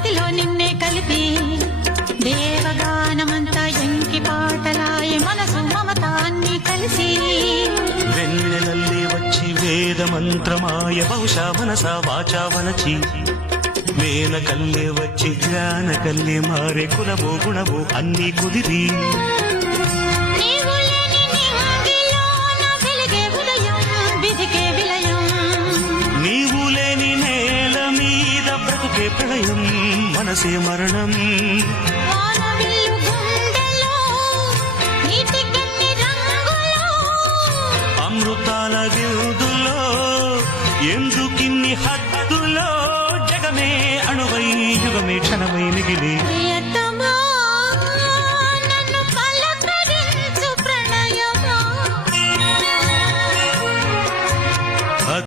కృతిలో నిన్నే కలిపి దేవగానమంతా ఎంకి పాటలాయ మనసు మమతాన్ని కలిసి వెన్నెలల్లి వచ్చి వేద మంత్రమాయ బహుశా మనస వాచా వలచి వేల కల్లే వచ్చి జ్ఞాన కల్లే మారే కులవో గుణవో అన్నీ కుదిరి. ప్రళయం మనసే మరణం. అమృతాల విరుదులో ఎందుకిన్ని హద్దులో జగమే అణువై యుగమే క్షణమై మిగిలి.